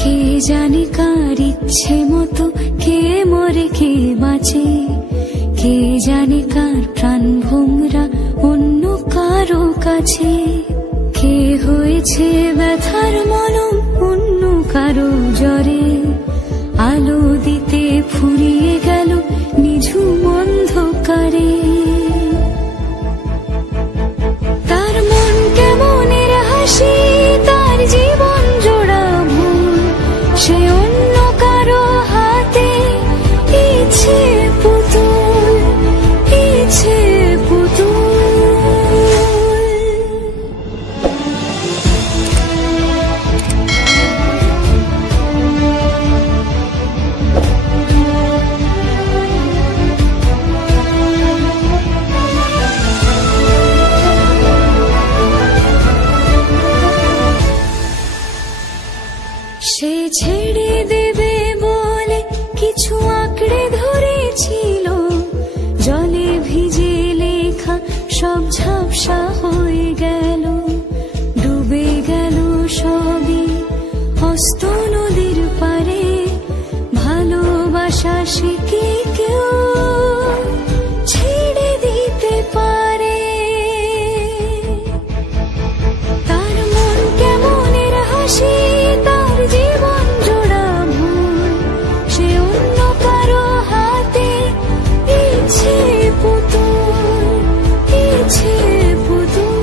কে জানে কার ইচ্ছে মতো কে মরে কে বাঁচে, কে জানে কার প্রাণ ভোমরা অন্য কারো কাছে। কে হয়েছে ব্যথার মলম অন্য কারো জ্বরে, আলো দিতে ফুরিয়ে গেল নিঝুম অন্ধকারে। তার মন কেমনের হাসি, তার জীবন জোড়া ভুল, সে অন্য কারো হাতে ইচ্ছে পুতুল, ইচ্ছে পুতুল। সে ছেড়ে দেবে বলে কিছু আঁকড়ে ধরেছিল, জলে ভিজে লেখা সব ঝাপসা হয়ে গেল, ডুবে গেল সবই অস্ত নদীর পারে। ভালোবাসা সে কি কেউ ছেড়ে দিতে পারে? তার মন কেমনের হাসি, তার জীবন জোড়া ভুল, সে অন্য কারো হাতে ইচ্ছে পুতুল, ইচ্ছে পুতুল।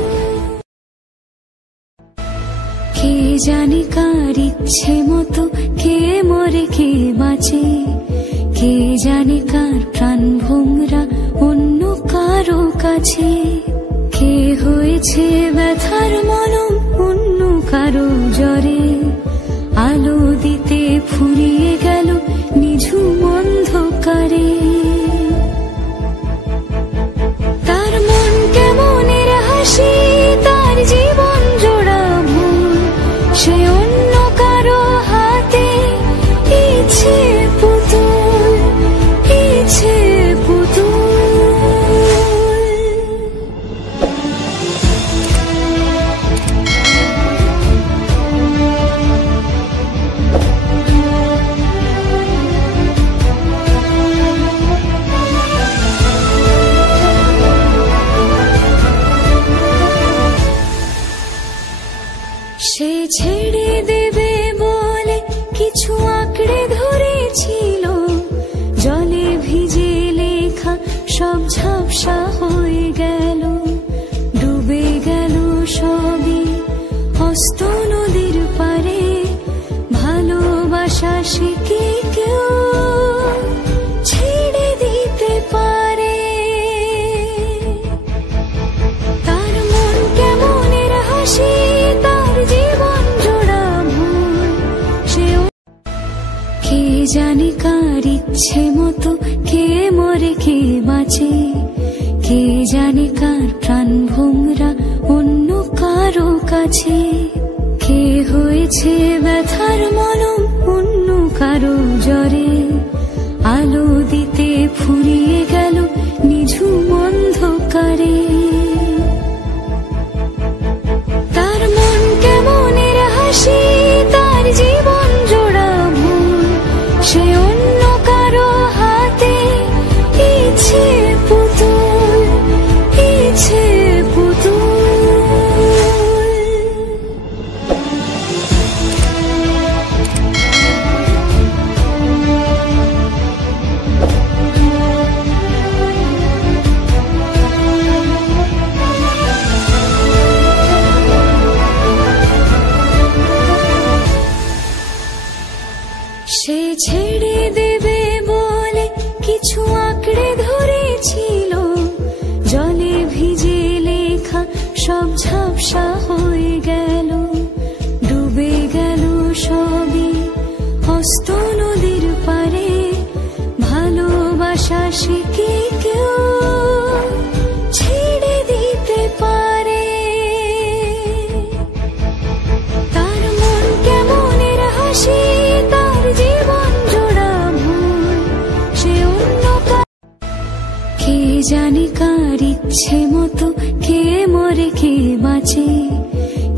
কে জানে কার ইচ্ছে মতো কে মরে কে বাঁচে, কে জানে কার প্রাণ ভোমরা অন্য কারো কাছে। কে হয়েছে ব্যথার মলম অন্য কারো জ্বরে, আলো দিতে ফুরিয়ে গেল নিঝুম অন্ধকারে। তার মন কেমনের হাসি, তার জীবন জোড়া ভুল, সে অন্য কারো হাতে ইচ্ছে পুতুল, ইচ্ছে পুতুল। সে ছেড়ে দেবে বলে কিছু আঁকড়ে ধরেছিল, জলে ভিজে লেখা সব ঝাপসা হয়ে গেল, ডুবে গেল সবই অস্ত নদীর পারে। ভালোবাসা সে কি কেউ ছেড়ে দিতে পারে? তার মন কেমনের হাসি, তার জীবন জোড়া ভুল, সে কে জানে কার ইচ্ছে মতো কে মরে কে বাঁচে, কে জানে কার প্রাণ ভোমরা অন্য কারো কাছে। কে হয়েছে ব্যথার মলম অন্য কারো জ্বরে, আলো দিতে ফুরিয়ে গেল নিঝুম অন্ধকারে। তার মন কেমনের হাসি, তার জীবন জোড়া ভুল, সে অন্য কারো হাতে ইচ্ছে পুতুল, ইচ্ছে পুতুল। সে ছেড়ে দেবে বলে কিছু আঁকড়ে ধরেছিল, জলে ভিজে লেখা সব ঝাপসা হয়ে গেল, ডুবে গেল সবই অস্ত নদীর পারে। ভালোবাসা সে কি কেউ ছেড়ে দিতে পারে? তার মন কেমনের হাসি, তার জীবন জোড়া ভুল, সে অন্য কে জানে কার ইচ্ছে মতো কে মরে কে বাঁচে,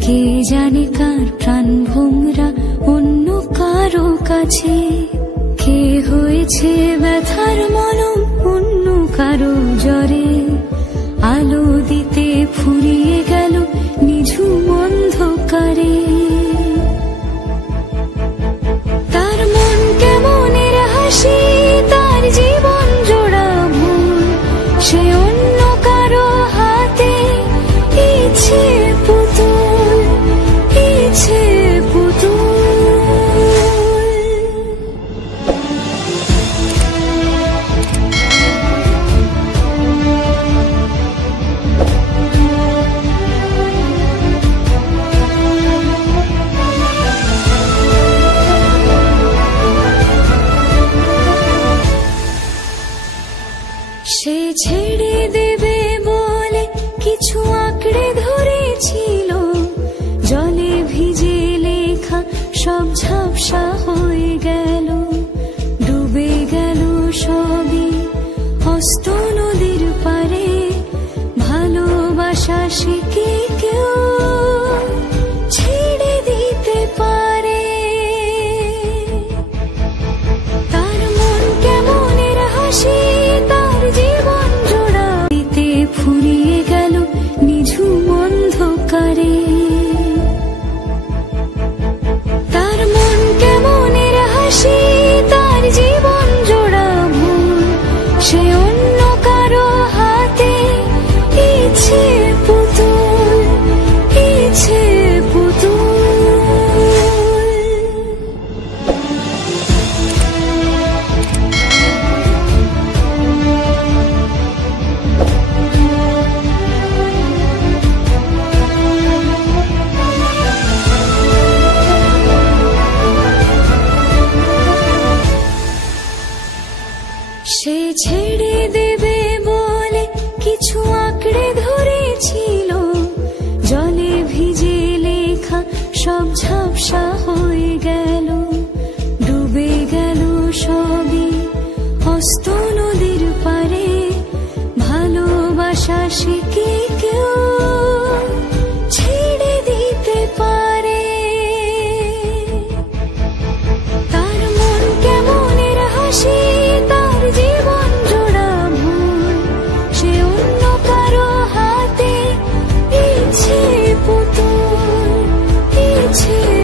কে জানে কার প্রাণ ভোমরা অন্য কার কারো কাছে, কে হয়েছে ব্যথার মলম অন্য কারো জ্বরে, আলো দিতে ফুরিয়ে গেল নিঝুম অন্ধকারে। তার মন কেমনের হাসি, তার জীবন জোড়া ভুল, সে অন্য কারো হাতে ইচ্ছে পুতুল, ইচ্ছে পুতুল। সে ছেড়ে দেবে বলে কিছু আঁকড়ে ধরেছিল, জলে ভিজে লেখা সব ঝাপসা হয়ে গেল, ডুবে গেল সবই হস্ত নদীর পারে। ভালোবাসা সে কি কেউ ছেড়ে দিতে পারে? তার মন কেমনের হাসি, তার জীবন জোড়া দিতে ফুরিয়ে গেল নিঝুম অন্ধকারে। তার মন কেমনের হাসি, তার জীবন জোড়া ভুল, সে অন্য কারো হাতে ইচ্ছে পুতুল, ইচ্ছে পুতুল। সে ছেড়ে দেবে বলে কিছু আঁকড়ে ধরেছিল, জলে ভিজে লেখা সব ঝাপসা হয়ে গেল, ডুবে গেল সবই হস্ত নদীর পারে। ভালোবাসা সে কি কেউ